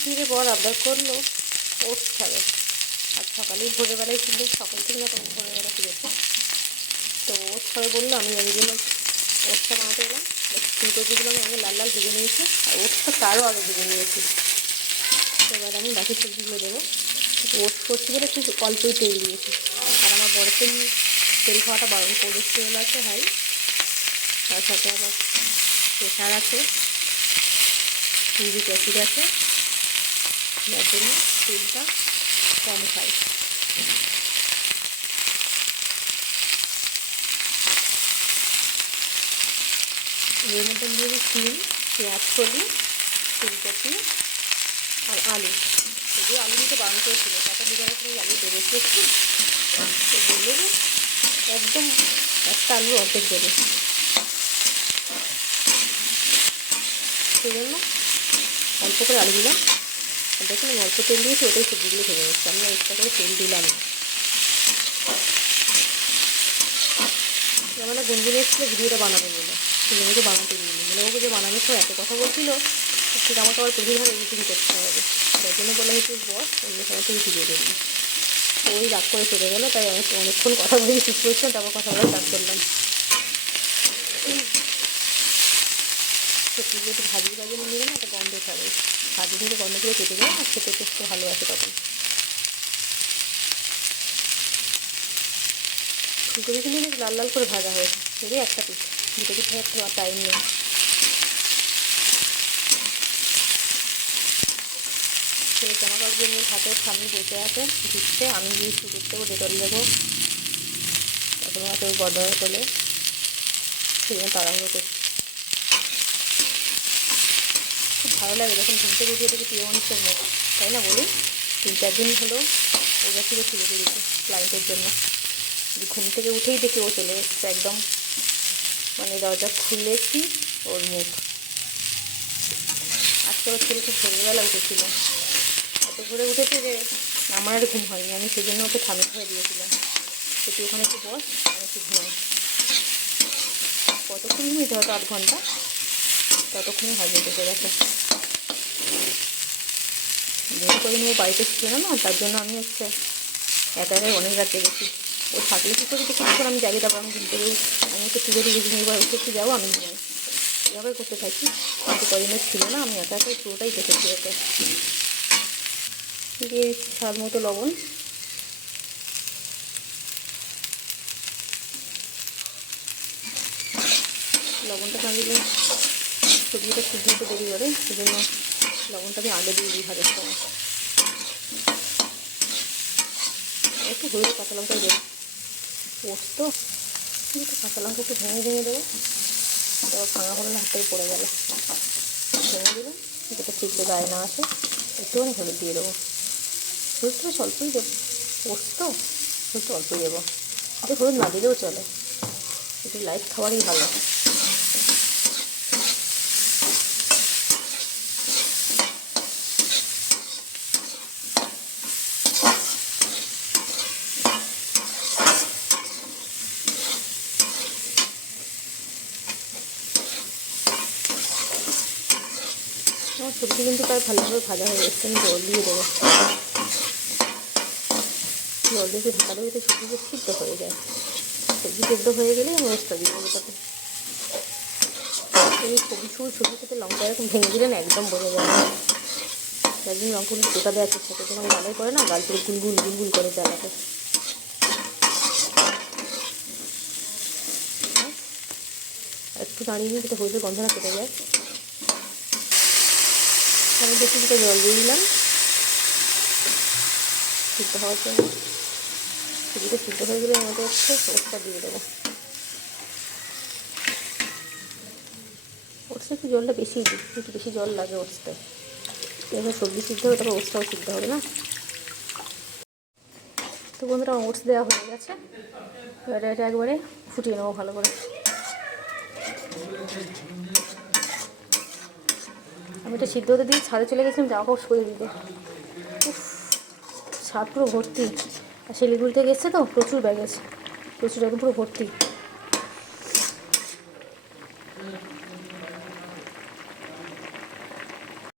ফিরে পর আবদার করলো ওটস খাবে। আর সকালেই ভোরবেলায় ছিল, সকাল থেকে না তখন ভোরবেলা ফিরেছে, তো ওটস খাবে বললো। আমি ওই জন্য ওটসটা বানাতে গেলাম। ফুলকপিগুলো আমি আগে লাল লাল ভেজে নিয়েছি, আর ওটসটা তারও আগে ভেজে নিয়েছি। এবার আমি বাকি সবজিগুলো দেবো। ওটস করছি বলে একটু অল্পই তেল দিয়েছি, আর আমার বড় তেল খাওয়াটা বারণ করে। তেল আছে হাই, তার সাথে আবার প্রেশার আছে, ইউরিক অ্যাসিড আছে, যার জন্য তেলটা কম খাই। এর মধ্যে দিয়েছি শিম, পেঁয়াজ কলি, ফুলকপি আর আলু। যদিও আলু দিতে বারণ করেছিল, তাতে দুবার করে আলু দেবে একটু, তো বললো যে একদম একটা আলু অর্ধেক দেবে, সেই জন্য অল্প করে আলু দিলাম। আর দেখুন আমি অল্প তেল দিয়েছি, ওটাই সবজিগুলো ভেজে নিচ্ছি, আমরা এক্সট্রা করে তেল দিলাম না। আমরা গুনগুনে এসেছিলো ভিডিওটা বানাবে বলে, কিন্তু আমাকে বানাতে দিইনি। মানে ওকে যে বানানোর সময় এত কথা বলছিল, ঠিক আমাকে আবার প্রচুরভাবে এডিটিং করতে হবে, যার জন্য বলে হয়তো বস অন্য সময় থেকে ভিডিও করবি। ওই রাগ করে চলে গেলো, তাই আমি অনেকক্ষণ কথা বলে ঠিক করছিলাম, তারপর কথা বলা স্টার্ট করলাম। সবজিগুলো একটু ভাজিয়ে নিলে না একটা গন্ধ ছাড়ে, ভাজিয়ে নিলে গন্ধগুলো কেটে যায়, আর খেতে টেস্টটা ভালো আছে তখন। ফুলকপিগুলো বেশ লাল লাল করে ভাজা হয়েছে, যদি একটা পিস, দুটো পিস ভাজার তোমার টাইম নেই। সেই জামা কাপড় নিয়ে হাতের সামনে বসে আছে, দিচ্ছে। আমি গিয়ে সুযোগ দেবো, ডেটল দেবো, তারপরে হয়তো ওই বদল তোলে, সেই জন্য তাড়াহুড়ো করছি। খুব ভালো লাগে যখন ঘুম থেকে উঠিয়ে দেখি প্রিয় মানুষের মুখ, তাই না বলি? 3-4 দিন হলো ও গেছিলো ছেলে বেরিয়েছে ক্লায়েন্টের জন্য, ঘুম থেকে উঠেই দেখি ও চলে এসছে একদম, মানে দরজা খুলেছি ওর মুখ। আজকে ওর ছেলে খুব ভোরবেলা উঠেছিল, এত ভোরে উঠেছে যে আমার আর ঘুম হয়নি। আমি সেই জন্য ওকে ঠান্ডা হয়ে দিয়েছিলাম, তো তুই ওখানে একটু বস, আমি একটু ঘুমাই। কতক্ষণ ঘুমিয়েছে, হয়তো 8 ঘন্টা, ততক্ষণই হাজবেন্ড এসে গেছে। যেহেতু কদিন ও বাড়িতে ছিল না, তার জন্য আমি হচ্ছে একা একাই অনেক রাত জেগেছি। ও থাকলে কী করি, কিছুক্ষণ আমি জাগি, তারপর আমি ঘুম থেকে আমি ওকে তুলে দিয়ে গেছি, এবার ওকে একটু যাবো, আমি ঘুমাই, এভাবে করতে থাকি। কিন্তু কদিনের ছিল না, আমি একা একাই পুরোটাই দেখেছি ওকে। দিয়ে স্বাদ মতো লবণ, লবণটা না দিলে সবজিটা সিদ্ধ হতে দেরি করে, সেজন্য লবণটা আমি আগে দিয়ে দিই ভাজার সময়। একটু হলুদ কাঁচা লঙ্কাই দেবো, ওটস তো একটু কাঁচা লঙ্কা একটু ভেঙে দেবো, তারপর ভাঙা হলে হাত থেকে পড়ে গেল, ভেঙে দেবো যেটা ঠিকতে গায়ে না আসে। একটুখানি হলুদ দিয়ে দেবো, হলুদটা বেশ অল্পই দেবো, ওটস তো হলুদ অল্পই দেবো, একটু হলুদ না দিলেও চলে, একটু লাইট খাবারই ভালো। আমার সবজি কিন্তু প্রায় ভালোভাবে ভাজা হয়ে এসছে, আমি জল দিয়ে দেবো, জল দিয়ে ঢাকা দেবে, তো সবজিটা সিদ্ধ হয়ে যায়। সবজি সিদ্ধ হয়ে গেলেই আমি ওটসটা দিয়ে দেবো তাতে। এই সবজি খেতে লঙ্কা এরকম ভেঙে দিলে না একদম বোঝা যায় না, একদিন লঙ্কাগুলো গোটা দেওয়ার চেষ্টা করছে, আমার গালে করে না, গাল পুরো গুলগুল করে জ্বালাতে। একটু দাঁড়িয়ে নিয়ে যেটা হলুদের গন্ধটা কেটে যায়। আমি বেশি দুটো জল দিয়ে দিলাম সিদ্ধ হওয়ার জন্য। সবজিটা সিদ্ধ হয়ে গেলে আমাদের হচ্ছে ওটসটা দিয়ে দেবো। ওটসে একটু জলটা বেশি দিই, একটু বেশি জল লাগে ওটসতে, এবার সবজি সিদ্ধ হবে, তারপর ওটসটাও সিদ্ধ হবে না। তো বন্ধুরা ওটস দেওয়া হয়ে গেছে, এবার এটা একবারে ফুটিয়ে নেবো ভালো করে। আমি এটা সিদ্ধ হতে দিয়ে ছাদে চলে গেছিলাম জামা কাপড় শুকিয়ে দিতে। ছাদ পুরো ভর্তি, আর শিলিগুড়ি থেকে এসছে তো প্রচুর ব্যাগেজ, প্রচুর একদম পুরো ভর্তি।